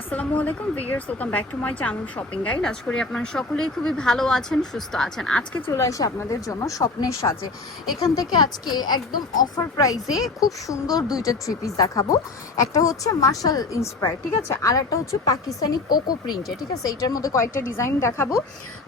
আসসালামু আলাইকুম viewers, welcome back to my channel shopping guide. আজ করি আপনারা সকলেই খুবই ভালো আছেন, সুস্থ আছেন। আজকে চলে আসি আপনাদের জন্য স্বপ্নের সাজে। এখান থেকে আজকে একদম অফার প্রাইসে খুব সুন্দর দুইটা থ্রি পিস দেখাবো। একটা হচ্ছে মার্শাল ইন্সপায়ার ঠিক আছে? আর একটা হচ্ছে পাকিস্তানি কোকো প্রিন্টে ঠিক আছে? এইটার মধ্যে কয়েকটা ডিজাইন দেখাবো।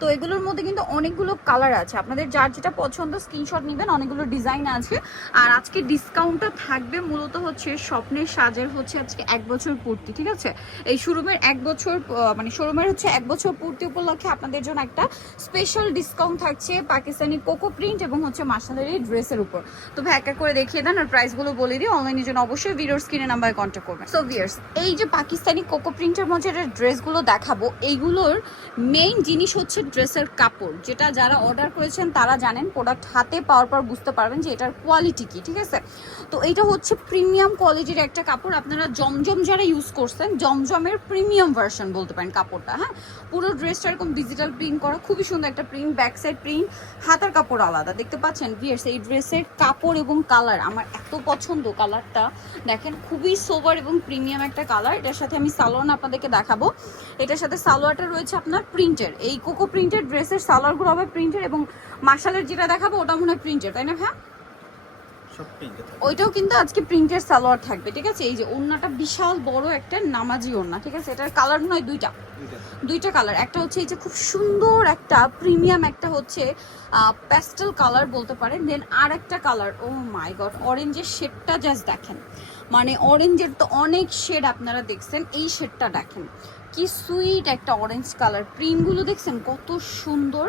তো এগুলোর মধ্যে কিন্তু অনেকগুলো কালার আছে। আপনাদের যার যেটা পছন্দ স্ক্রিনশট নেবেন, অনেকগুলো ডিজাইন আছে। আর আজকে ডিসকাউন্টটা থাকবে মূলত হচ্ছে স্বপ্নের সাজের হচ্ছে আজকে এক বছর পূর্তি, ঠিক আছে? এই শোরুমের এক বছর মানে শোরুমের হচ্ছে এক বছর পূর্তি উপলক্ষে আপনাদের জন্য একটা স্পেশাল ডিসকাউন্ট থাকছে পাকিস্তানি কোকো প্রিন্ট এবং হচ্ছে মার্শালের ড্রেসের উপর। তো ভাই, এক করে দেখিয়ে দেন আর প্রাইসগুলো বলে দিই। অনলাইনের জন্য অবশ্যই ভিডিওর স্ক্রিনে নাম্বারে কন্ট্যাক্ট করবেন। সো ভিয়ার্স এই যে পাকিস্তানি কোকো প্রিন্টের মধ্যে যে ড্রেসগুলো দেখাবো, এইগুলোর মেইন জিনিস হচ্ছে ড্রেসের কাপড়। যেটা যারা অর্ডার করেছেন, তারা জানেন প্রোডাক্ট হাতে পাওয়ার পর বুঝতে পারবেন যে এটার কোয়ালিটি কি, ঠিক আছে? তো এটা হচ্ছে প্রিমিয়াম কোয়ালিটির একটা কাপড়। আপনারা জমজম যারা ইউজ করছেন, জমজমের প্রিমিয়াম ভার্সন বলতে পারেন কাপড়টা হ্যাঁ? পুরো ড্রেসটা এরকম ডিজিটাল প্রিন্ট করা, খুবই সুন্দর একটা প্রিন্ট ব্যাক সাইড প্রিন্ট হাতার কাপড় আলাদা। দেখতে পাচ্ছেন ভিয়ার্স এই ড্রেসের কাপড় এবং কালার আমার এত পছন্দ কালারটা দেখেন, খুবই সোবার এবং প্রিমিয়াম একটা কালার এটার সাথে আমি সালোয়ার আপনাদেরকে দেখাবো। এটার সাথে সালোয়ারটা রয়েছে আপনার প্রিন্টের এই কোকো প্রিন্টের ড্রেসের সালোয়ারগুলো হবে প্রিন্টের এবং মার্শালের যেটা দেখাবো, ওটা মনে হয় প্রিন্টের তাই না হ্যাঁ ওইটাও কিন্তু আজকে প্রিন্টের সালোয়ার থাকবে ঠিক আছে? এই যে ওড়নাটা বিশাল বড় একটা নামাজি ওড়না ঠিক আছে? এটার কালার নয় দুইটা। দুইটা কালার একটা হচ্ছে এই যে খুব সুন্দর একটা প্রিমিয়াম একটা হচ্ছে প্যাস্টেল কালার বলতে পারেন। দেন আর একটা কালার ও মাই গড অরেঞ্জের শেডটা জাস্ট দেখেন। মানে অরেঞ্জের তো অনেক শেড আপনারা দেখছেন, এই শেডটা দেখেন। কি সুইট একটা অরেঞ্জ কালার প্রিন্টগুলো দেখছেন? কত সুন্দর।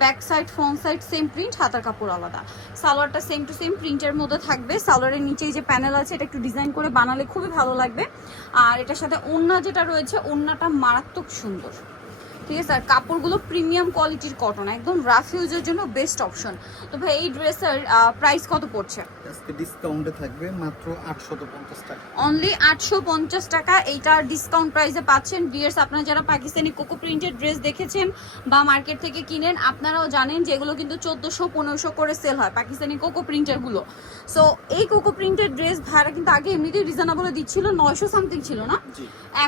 Back side front side same print হাতার কাপড় আলাদা। সালোয়ারটা সেম টু সেম প্রিন্টের মধ্যে থাকবে। সালোয়ারের নিচে যে প্যানেল আছে, এটা একটু ডিজাইন করে বানালে খুবই ভালো লাগবে। আর এটার সাথে ওড়না যেটা রয়েছে, ওড়নাটা মারাত্মক সুন্দর। ঠিক আছে আর কাপড়গুলো প্রিমিয়াম কোয়ালিটির কটন একদম রাফ ইউজের জন্য বেস্ট অপশন তো ভাই এই ড্রেসের প্রাইস কত পড়ছে? আজকে ডিসকাউন্টে থাকবে মাত্র আটশত পঞ্চাশ টাকা। অনলি আটশো পঞ্চাশ টাকা এইটার ডিসকাউন্ট প্রাইসে পাচ্ছেন। বিয়ার্স আপনারা যারা পাকিস্তানি কোকো প্রিন্টেড ড্রেস দেখেছেন বা মার্কেট থেকে কিনেন আপনারাও জানেন যে এগুলো কিন্তু চোদ্দোশো পনেরোশো করে সেল হয় পাকিস্তানি কোকো প্রিন্টেরগুলো সো এই কোকো প্রিন্টের ড্রেস ভাড়া কিন্তু আগে এমনিতেই রিজনেবল দিচ্ছিল নয়শো সামথিং ছিল না?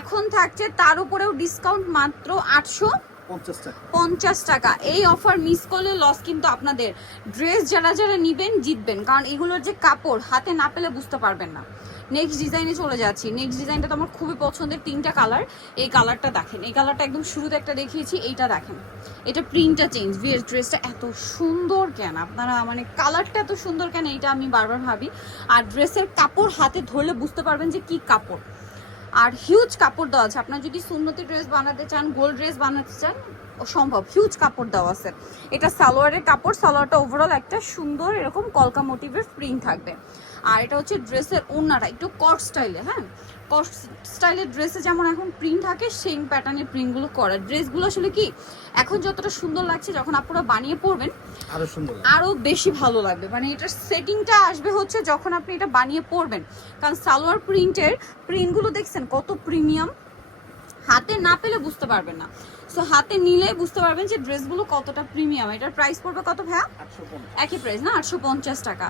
এখন থাকছে তার উপরেও ডিসকাউন্ট মাত্র আটশো পঞ্চাশ টাকা। এই অফার মিস করলে লস কিন্তু আপনাদের। ড্রেস যারা যারা নিবেন, জিতবেন। কারণ এগুলোর যে কাপড়, হাতে না পেলে বুঝতে পারবেন না। নেক্সট ডিজাইনে চলে যাচ্ছি। নেক্সট ডিজাইনটা তো আমার খুবই পছন্দের তিনটা কালার এই কালারটা দেখেন। এই কালারটা একদম শুরুতে একটা দেখিয়েছি, এইটা দেখেন। এটা প্রিন্টটা চেঞ্জ ভিএস ড্রেসটা এত সুন্দর কেন? আপনারা মানে কালারটা এত সুন্দর কেন? এটা আমি বারবার ভাবি। আর ড্রেসের কাপড় হাতে ধরলে বুঝতে পারবেন যে কি কাপড়। আর হিউজ কাপড় দেওয়া আছে। আপনার যদি সুন্নতি ড্রেস বানাতে চান গোল্ড ড্রেস বানাতে চান সম্ভব। হিউজ কাপড় দেওয়া আছে। এটা সালোয়ারের কাপড় সালোয়ারটা ওভারঅল একটা সুন্দর এরকম কলকা মোটিভের প্রিন্ট থাকবে। আর এটা হচ্ছে ড্রেসের ওড়নাটা একটু কট স্টাইলে হ্যাঁ? কট স্টাইলের ড্রেসে যেমন এখন প্রিন্ট থাকে সেই প্যাটার্নের প্রিন্টগুলো করা। ড্রেসগুলো আসলে কি এখন যতটা সুন্দর লাগছে যখন আপনারা বানিয়ে পরবেন আরও সুন্দর লাগে। আরও বেশি ভালো লাগবে। মানে এটার সেটিংটা আসবে হচ্ছে যখন আপনি এটা বানিয়ে পরবেন। কারণ সালোয়ার প্রিন্টের প্রিন্টগুলো দেখছেন কত প্রিমিয়াম হাতে না পেলে বুঝতে পারবেন না। সো হাতে নিলে বুঝতে পারবেন যে ড্রেসগুলো কতটা প্রিমিয়াম। এটার প্রাইস পড়বে কত ভাইয়া? একই প্রাইস না? আটশো পঞ্চাশ টাকা।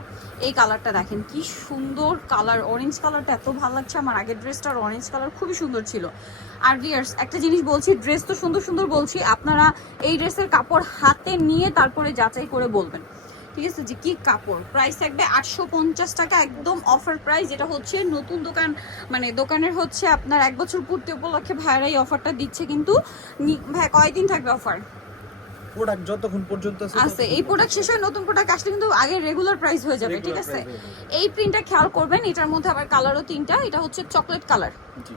এই কালারটা দেখেন কি সুন্দর কালার অরেঞ্জ কালারটা এত ভালো লাগছে। আমার আগের ড্রেসটার অরেঞ্জ কালার খুবই সুন্দর ছিল। আর ভিয়ার্স একটা জিনিস বলছি ড্রেস তো সুন্দর সুন্দর বলছি আপনারা এই ড্রেসের কাপড় হাতে নিয়ে তারপরে যাচাই করে বলবেন। ঠিক আছে? যে কি কাপড়? প্রাইস থাকবে আটশো পঞ্চাশ টাকা একদম অফার প্রাইস যেটা হচ্ছে নতুন দোকান মানে দোকানের হচ্ছে আপনার এক বছর পূর্তি উপলক্ষে ভাইরা এই অফারটা দিচ্ছে কিন্তু ভাই কয়দিন থাকবে অফার প্রোডাক্ট যতক্ষণ পর্যন্ত আছে এই প্রোডাক্ট শেষ হয় নতুন প্রোডাক্ট আসলে কিন্তু আগে রেগুলার প্রাইস হয়ে যাবে ঠিক আছে। এই প্রিন্টটা খেয়াল করবেন এটার মধ্যে আবার কালারও তিনটা এটা হচ্ছে চকলেট কালার জি।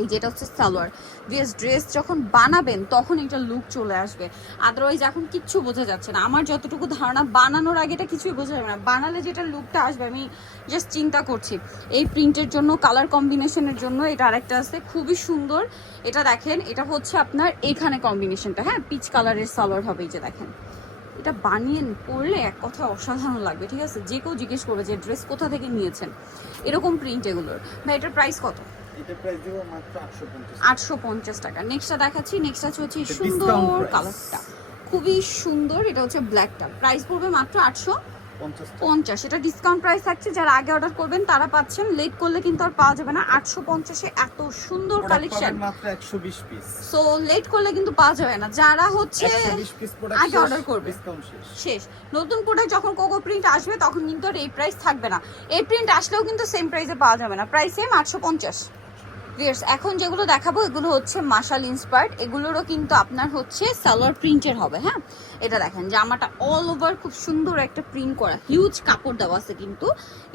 এই যেটা হচ্ছে সালোয়ার। ড্রেস ড্রেস যখন বানাবেন, তখন এটা লুক চলে আসবে। আদারওয়াইজ এখন কিচ্ছু বোঝা যাচ্ছে না। আমার যতটুকু ধারণা, বানানোর আগে এটা কিছুই বোঝা যাবে না। বানালে যেটা লুকটা আসবে, আমি জাস্ট চিন্তা করছি। এই প্রিন্টের জন্য কালার কম্বিনেশনের জন্য এটা আরেকটা আছে, খুবই সুন্দর। এটা দেখেন, এটা হচ্ছে আপনার এখানে কম্বিনেশনটা হ্যাঁ পিচ কালারের সালোয়ার হবে এই যে দেখেন। এটা বানিয়ে পরলে এক কথা অসাধারণ লাগবে, ঠিক আছে? যে কেউ জিজ্ঞেস করবে যে ড্রেস কোথা থেকে নিয়েছেন? এরকম প্রিন্ট এগুলোর। ভাই, এটার প্রাইস কত? আটশো পঞ্চাশ টাকা। নেক্সটটা দেখাচ্ছি। নেক্সট আছে হচ্ছে সুন্দর কালারটা। খুবই সুন্দর। এটা হচ্ছে ব্ল্যাকটা প্রাইস পড়বে মাত্র আটশো পঞ্চাশ। এটা ডিসকাউন্ট প্রাইস থাকছে। যারা আগে অর্ডার করবেন তারা পাচ্ছেন। লেট করলে কিন্তু আর পাওয়া যাবে না। আটশো পঞ্চাশে এত সুন্দর কালেকশন সো লেট করলে কিন্তু পাওয়া যাবে না। যারা হচ্ছে আগে order করবে। শেষ। নতুন প্রোডাক্ট যখন কোকো প্রিন্ট আসবে তখন কিন্তু আর এই প্রাইস থাকবে না। এই প্রিন্ট আসলেও কিন্তু সেম প্রাইসে পাওয়া যাবে না। প্রাইস সেম আটশো পঞ্চাশ। ভিউয়ার্স এখন যেগুলো দেখাবো এগুলো হচ্ছে মাশাল ইন্সপায়ার্ড এগুলোরও কিন্তু আপনার হচ্ছে সালোয়ার প্রিন্টের হবে হ্যাঁ? এটা দেখেন জামাটা অল ওভার খুব সুন্দর একটা প্রিন্ট করা হিউজ কাপড় দেওয়া আছে কিন্তু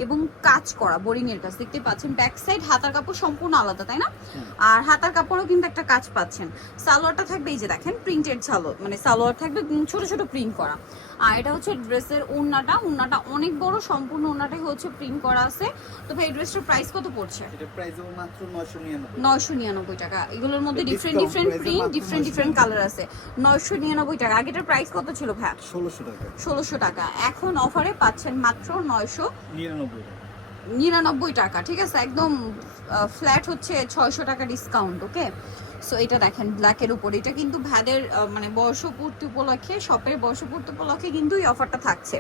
এবং কাজ করা বোরিং এর কাজ। দেখতে পাচ্ছেন ব্যাক সাইড হাতার কাপড় সম্পূর্ণ আলাদা তাই না? আর হাতার কাপড়ও কিন্তু একটা কাজ পাচ্ছেন। সালোয়ারটা থাকবে এই যে দেখেন প্রিন্টেড সালোয়ার মানে সালোয়ার থাকবে ছোট ছোট প্রিন্ট করা। আর এটা হচ্ছে ড্রেসের ওড়নাটা ওড়নাটা অনেক বড় সম্পূর্ণ ওড়নাটাই হচ্ছে প্রিন্ট করা আছে। তো ভাই এই ড্রেসটার প্রাইস কত পড়ছে? এটা প্রাইস মাত্র নয়শো নিরানব্বই টাকা। এগুলোর মধ্যে different different print different different colour আছে। নয়শো নিরানব্বই টাকা। আগেটার প্রাইস কত ছিল ভাই? ষোলোশো টাকা। ষোলোশো টাকা। এখন অফারে পাচ্ছেন মাত্র নয়শো নিরানব্বই নিরানব্বই টাকা। ঠিক আছে? একদম ফ্ল্যাট হচ্ছে ছয়শো টাকা ডিসকাউন্ট ওকে সো এটা দেখেন ব্ল্যাকের উপর। এটা কিন্তু ভ্যাদের মানে বর্ষপূর্তি উপলক্ষে শপের বর্ষপূর্তি উপলক্ষে কিন্তু এই অফারটা থাকছে।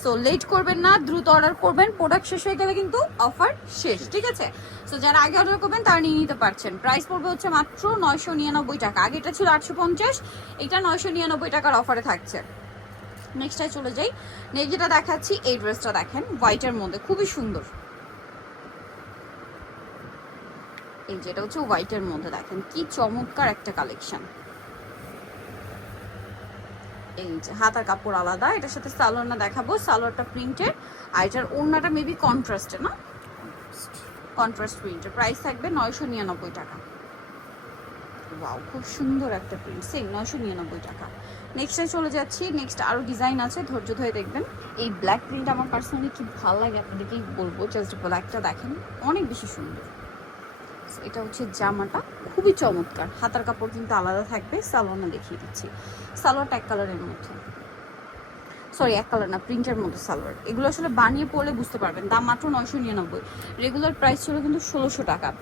সো লেট করবেন না, দ্রুত অর্ডার করবেন প্রোডাক্ট শেষ হয়ে গেলে কিন্তু অফার শেষ, ঠিক আছে? সো যারা আগে অর্ডার করবেন, তারা নিয়ে নিতে পারছেন। প্রাইস পড়বে হচ্ছে মাত্র নয়শো নিরানব্বই টাকা। আগেটা ছিল আটশো পঞ্চাশ, এটা নয়শো নিরানব্বই টাকার অফারে থাকছে। নেক্সটটায় চলে যাই। নেক্সট যেটা দেখাচ্ছি, এই ড্রেসটা দেখেন হোয়াইটের মধ্যে, খুবই সুন্দর। এই যেটা হচ্ছে হোয়াইটের মধ্যে দেখেন, কি চমৎকার একটা কালেকশন এই যে হাতার কাপড় আলাদা, এটার সাথে সালোয়ারটা দেখাবো। সালোয়ারটা প্রিন্টেড আর এটার ওড়নাটা মেবি কন্ট্রাস্টে না? কন্ট্রাস্ট প্রিন্টের প্রাইস থাকবে নয়শো নিরানব্বই টাকা। ওয়াও খুব সুন্দর একটা প্রিন্ট সেম নয়শো নিরানব্বই টাকা। নেক্সটে চলে যাচ্ছি নেক্সট আরও ডিজাইন আছে, ধৈর্য ধরে দেখবেন। এই ব্ল্যাক প্রিন্ট আমার পার্সোনালি কি ভালো লাগে আপনাদেরকেই বলব জাস্ট ব্ল্যাকটা দেখেন, অনেক বেশি সুন্দর। এটা হচ্ছে জামাটা। খুবই চমৎকার। হাতার কাপড় কিন্তু আলাদা থাকবে, সালোয়ারটা দেখিয়ে দিচ্ছি। সালোয়ারটা এক কালারের মধ্যে। সরি এক কালার না, প্রিন্টের মধ্যে সালোয়ার। এগুলো আসলে বানিয়ে পড়লে বুঝতে পারবেন। দাম মাত্র নয়শো নিরানব্বই। রেগুলার প্রাইস ছিল কিন্তু ষোলোশো টাকা।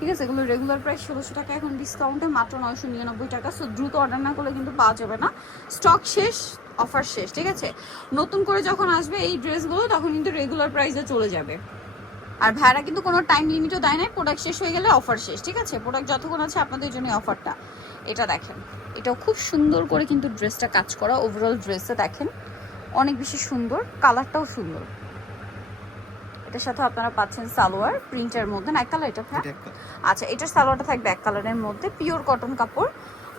ঠিক আছে? এগুলো রেগুলার প্রাইস ষোলোশো টাকা। এখন ডিসকাউন্টে মাত্র নয়শো নিরানব্বই টাকা। সো দ্রুত অর্ডার না করলে কিন্তু পাওয়া যাবে না। স্টক শেষ অফার শেষ। ঠিক আছে? নতুন করে যখন আসবে এই ড্রেসগুলো তখন কিন্তু রেগুলার প্রাইসে চলে যাবে। আর ভাড়া কিন্তু কোনো টাইম লিমিটও দেয় নাই প্রোডাক্ট শেষ হয়ে গেলে অফার শেষ ঠিক আছে? প্রোডাক্ট যতক্ষণ আছে আপনাদের জন্য অফারটা এটা দেখেন এটাও খুব সুন্দর করে কিন্তু ড্রেসটা কাজ করা ওভারঅল ড্রেসে দেখেন অনেক বেশি সুন্দর কালারটাও সুন্দর। এটার সাথে আপনারা পাচ্ছেন সালোয়ার প্রিন্টের মধ্যে এক কালার এটা আচ্ছা এটার সালোয়ারটা থাকবে এক কালারের মধ্যে পিওর কটন কাপড়।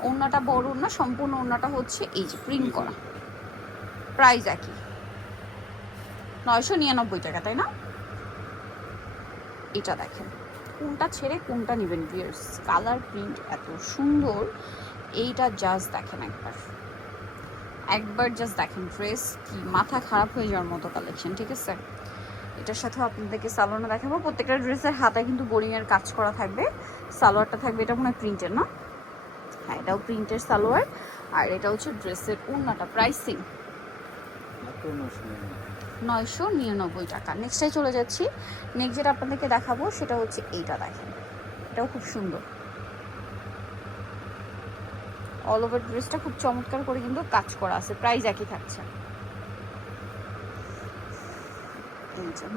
ওড়নাটা বড় ওড়না সম্পূর্ণ ওড়নাটা হচ্ছে এই যে প্রিন্ট করা। প্রাইস একই। নয়শো নিরানব্বই টাকা তাই না? এটা দেখেন। কোনটা ছেড়ে কোনটা নেবেন ভিয়ার্স কালার প্রিন্ট এত সুন্দর। এইটা জাস্ট দেখেন একবার। একবার জাস্ট দেখেন ড্রেস কি, মাথা খারাপ হয়ে যাওয়ার মতো কালেকশন ঠিক আছে? এটার সাথেও আপনাদেরকে সালোয়ারটা দেখাবো। প্রত্যেকটা ড্রেসের হাতে কিন্তু বোরিং এর কাজ করা থাকবে। সালোয়ারটা থাকবে, এটা মনে হয় প্রিন্টের না? হ্যাঁ এটাও প্রিন্টের সালোয়ার। আর এটা হচ্ছে ড্রেসের উন্নাটা প্রাইসিং নয়শো নিরানব্বই টাকা। নেক্সটাই চলে যাচ্ছি। নেক্সট যেটা আপনাদেরকে দেখাবো, সেটা হচ্ছে এইটা দেখেন। এটাও খুব সুন্দর। অল ওভার ড্রেসটা খুব চমৎকার করে কিন্তু কাজ করা আছে। প্রাইস একই থাকছে।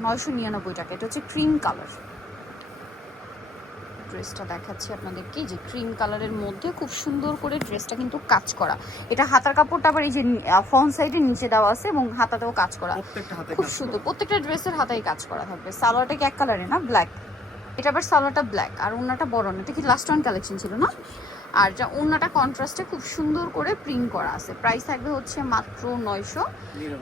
নয়শো নিরানব্বই টাকা। এটা হচ্ছে ক্রিম কালার ড্রেসটা দেখাচ্ছি আপনাদেরকে। যে ক্রিম কালারের মধ্যে খুব সুন্দর করে ড্রেসটা কিন্তু কাজ করা। এটা হাতার কাপড়টা আবার এই যে ফ্রন্ট সাইডে নিচে দেওয়া আছে এবং হাতাতেও কাজ করা। খুব সুন্দর। প্রত্যেকটা ড্রেসের হাতায় কাজ করা থাকবে। সালোয়ারটা কি এক কালারে না? ব্ল্যাক এটা আবার সালোয়ারটা ব্ল্যাক আর ওনাটা বড় না। এটা কি লাস্ট ওয়ান কালেকশন ছিল না? আর যা ওনাটা কন্ট্রাস্টে খুব সুন্দর করে প্রিন্ট করা আছে। প্রাইস থাকবে হচ্ছে মাত্র নয়শো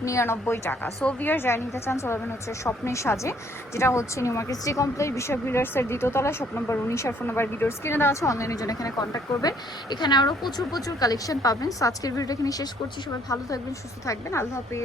নিরানব্বই। টাকা। সো ভিয়ার যাই নিতে চান চলবেন হচ্ছে স্বপ্নের সাজে যেটা হচ্ছে নিউ মার্কেট সিটি কমপ্লেক্স বিশ্ব বিল্ডার্সের দ্বিতীয়তলা শপ নম্বর উনিশ আর ফোন নাম্বার ভিডিওর স্ক্রিনে দেওয়া আছে। অনলাইনের জন্য এখানে কন্ট্যাক্ট করবেন। এখানে আরও প্রচুর প্রচুর কালেকশন পাবেন। সো আজকের ভিডিওটা এখানে শেষ করছি। সবাই ভালো থাকবেন সুস্থ থাকবেন। আল্লাহ হাফিজ।